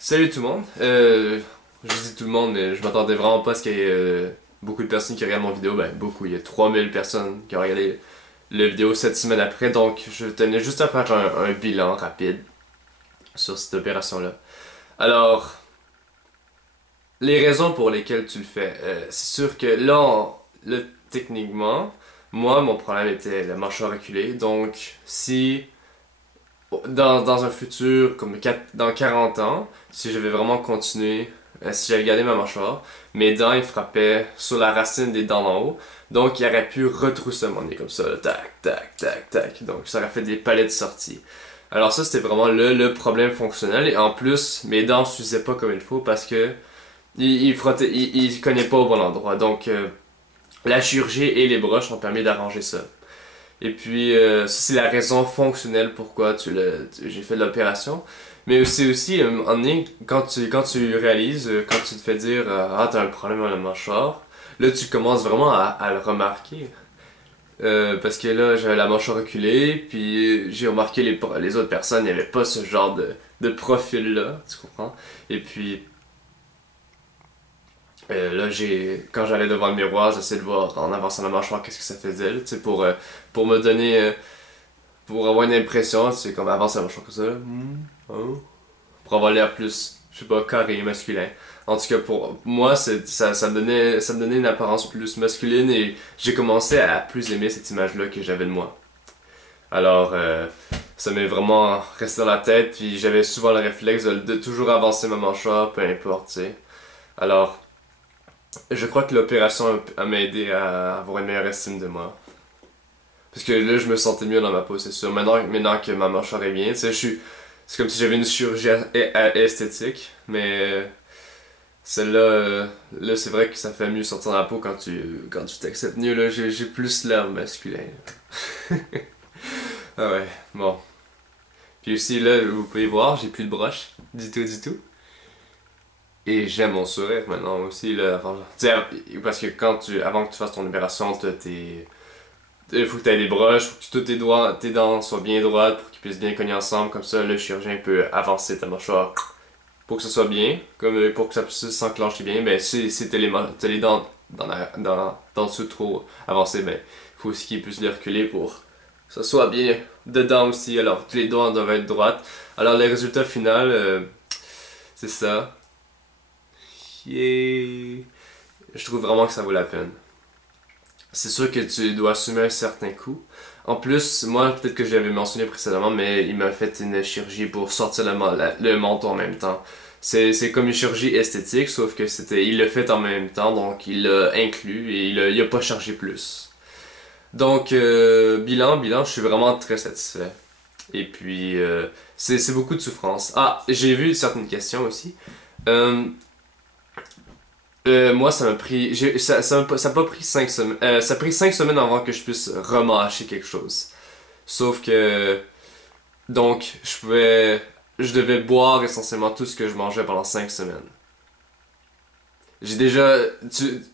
Salut tout le monde. Je dis tout le monde, mais je m'attendais vraiment pas à ce qu'il y ait beaucoup de personnes qui regardent mon vidéo. Ben, beaucoup. Il y a 3000 personnes qui ont regardé la vidéo cette semaine après. Donc, je tenais juste à faire un bilan rapide sur cette opération-là. Alors, les raisons pour lesquelles tu le fais. C'est sûr que là, techniquement, moi, mon problème était la mâchoire reculée. Donc, si dans un futur, comme dans 40 ans, si j'avais vraiment continué, si j'avais gardé ma mâchoire, mes dents, ils frappaient sur la racine des dents d'en haut. Donc, il aurait pu retrousser mon nez comme ça, là, tac, tac, tac, tac. Donc, ça aurait fait des palettes de sortie. Alors ça, c'était vraiment le problème fonctionnel. Et en plus, mes dents s'usaient pas comme il faut parce que ils frottaient, ils cognaient pas au bon endroit. Donc, la chirurgie et les broches ont permis d'arranger ça. Et puis, ça, c'est la raison fonctionnelle pourquoi j'ai fait de l'opération. Mais c'est aussi, un moment donné, quand tu réalises, quand tu te fais dire Ah, t'as un problème à la mâchoire, là, tu commences vraiment à le remarquer. Parce que là, j'avais la mâchoire reculée, puis j'ai remarqué les autres personnes, il n'y avait pas ce genre de profil-là, tu comprends? Et puis, là, quand j'allais devant le miroir, j'essayais de voir en avançant la mâchoire qu'est-ce que ça faisait, là, tu sais, pour me donner, pour avoir une impression, c'est comme avancer la mâchoire comme ça, là. Oh. Pour avoir l'air plus, je sais pas, carré, masculin. En tout cas, pour moi, ça me donnait une apparence plus masculine et j'ai commencé à plus aimer cette image-là que j'avais de moi. Alors, ça m'est vraiment resté dans la tête, puis j'avais souvent le réflexe de toujours avancer ma mâchoire, peu importe, tu sais. Alors, je crois que l'opération m'a aidé à avoir une meilleure estime de moi. Parce que là, je me sentais mieux dans ma peau, c'est sûr. Maintenant que ma mâchoire est bien, tu sais, c'est comme si j'avais une chirurgie esthétique, mais celle-là, là, c'est vrai que ça fait mieux sortir dans la peau quand tu t'acceptes mieux, là. J'ai plus l'air masculin. Ah ouais, bon. Puis aussi, là, vous pouvez voir, j'ai plus de broche. Du tout, du tout. Et j'aime mon sourire maintenant aussi, là. Tu sais, parce que avant que tu fasses ton opération, il faut que tu aies des broches, faut que tes dents soient bien droites pour qu'ils puissent bien cogner ensemble. Comme ça, le chirurgien peut avancer ta mâchoire pour que ce soit bien, pour que ça puisse s'enclencher bien. Mais si t'as les dents dans dessous trop avancées, ben, il faut aussi qu'ils puissent les reculer pour que ça soit bien dedans aussi. Alors, tous les dents doivent être droites. Alors, le résultat final, c'est ça. Yeah. Je trouve vraiment que ça vaut la peine. C'est sûr que tu dois assumer un certain coût. En plus, moi, peut-être que je l'avais mentionné précédemment, mais il m'a fait une chirurgie pour sortir le menton en même temps. C'est comme une chirurgie esthétique, sauf que il l'a fait en même temps, donc il l'a inclus et il a pas chargé plus. Donc, bilan, je suis vraiment très satisfait. Et puis, c'est beaucoup de souffrance. Ah, j'ai vu certaines questions aussi. Euh, moi, ça m'a pris. Ça a pas pris 5 semaines. Ça a pris 5 semaines avant que je puisse remâcher quelque chose. Sauf que. Donc, Je devais boire essentiellement tout ce que je mangeais pendant 5 semaines. J'ai déjà.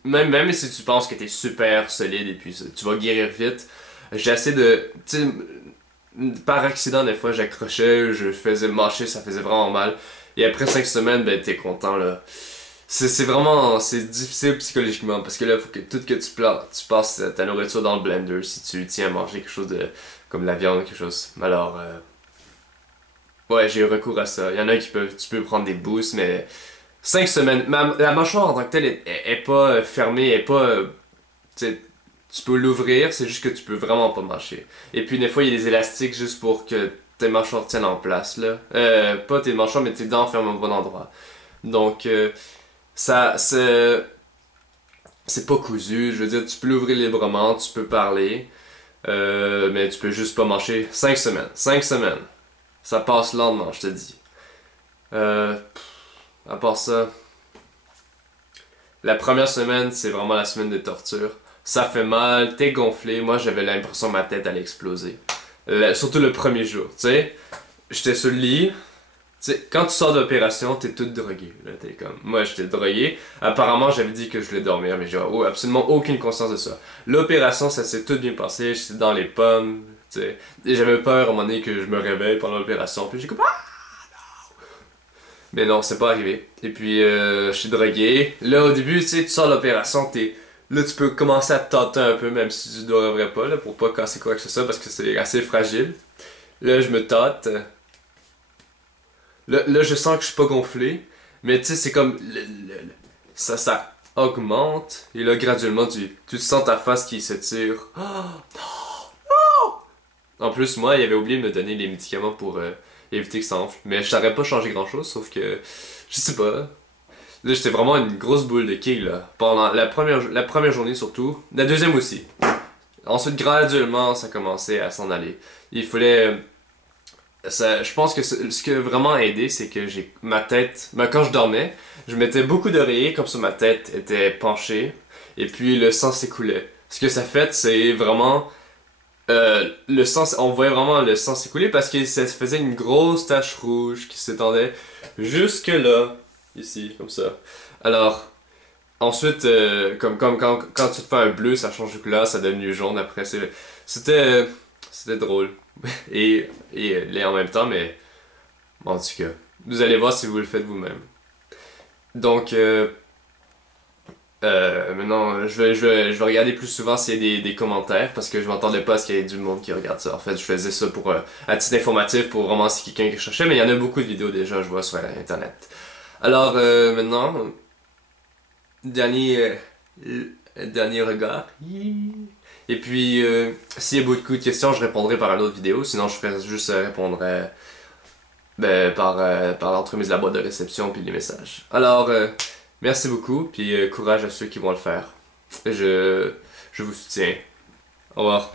Même si tu penses que t'es super solide et puis tu vas guérir vite, j'ai assez de. Tu sais, par accident, des fois, j'accrochais, je faisais mâcher, ça faisait vraiment mal. Et après 5 semaines, ben, t'es content, là. C'est vraiment c'est difficile psychologiquement parce que là, il faut que tout que tu passes ta nourriture dans le blender si tu tiens à manger quelque chose de comme la viande, quelque chose. Alors, ouais, j'ai eu recours à ça. Il y en a tu peux prendre des boosts, mais 5 semaines. La mâchoire en tant que telle est pas fermée, est pas. Tu sais, tu peux l'ouvrir, c'est juste que tu peux vraiment pas mâcher. Et puis, des fois, il y a des élastiques juste pour que tes mâchoires tiennent en place, là. Pas tes mâchoires, mais tes dents ferment au bon endroit. Donc, ça, c'est pas cousu. Je veux dire, tu peux l'ouvrir librement, tu peux parler, mais tu peux juste pas mâcher. 5 semaines. 5 semaines. Ça passe lentement, je te dis. Euh, à part ça, la première semaine, c'est vraiment la semaine de torture. Ça fait mal, t'es gonflé. Moi, j'avais l'impression que ma tête allait exploser. Surtout le premier jour, tu sais. J'étais sur le lit. Tu sais, quand tu sors d'opération, t'es toute drogué. Là, t'es comme. Moi, j'étais drogué. Apparemment, j'avais dit que je voulais dormir, mais j'ai absolument aucune conscience de ça. L'opération, ça s'est tout bien passé. J'étais dans les pommes. Tu sais. Et j'avais peur à un moment donné que je me réveille pendant l'opération. Puis j'ai comme. Ah! Mais non, c'est pas arrivé. Et puis, je suis drogué. Là, au début, tu sais, tu sors de l'opération, là, tu peux commencer à te tâter un peu, même si tu devrais pas, là, pour pas casser quoi que ce soit, parce que c'est assez fragile. Là, je me tâte. Là, je sens que je suis pas gonflé. Mais tu sais, c'est comme... ça augmente. Et là, graduellement, tu te sens ta face qui s'étire. En plus, moi, il avait oublié de me donner les médicaments pour éviter que ça enfle. Mais je n'aurais pas changé grand-chose, sauf que... Je sais pas. Là, j'étais vraiment une grosse boule de quilles, là. Pendant la première journée, surtout. La deuxième aussi. Ensuite, graduellement, ça commençait à s'en aller. Il fallait... je pense que ce qui a vraiment aidé, c'est que j'ai ma tête... quand je dormais, je mettais beaucoup d'oreillers, comme ça ma tête était penchée. Et puis, le sang s'écoulait. Ce que ça fait, c'est vraiment... le sang, on voyait vraiment le sang s'écouler parce que ça faisait une grosse tache rouge qui s'étendait jusque là, ici, comme ça. Alors, ensuite, comme quand tu te fais un bleu, ça change de couleur, ça devient jaune après. C'était, c'était drôle. Et laid en même temps, mais en tout cas, vous allez voir si vous le faites vous-même. Donc, maintenant, je vais regarder plus souvent s'il y a des commentaires parce que je m'attendais pas à ce qu'il y ait du monde qui regarde ça. En fait, je faisais ça pour à titre informatif pour vraiment si quelqu'un qui cherchait, mais il y en a beaucoup de vidéos déjà, je vois sur internet. Alors maintenant, dernier dernier regard. Et puis s'il y a beaucoup de questions, je répondrai par une autre vidéo. Sinon, je ferai juste répondre par l'entremise de la boîte de réception puis les messages. Alors merci beaucoup, puis courage à ceux qui vont le faire. Je vous soutiens. Au revoir.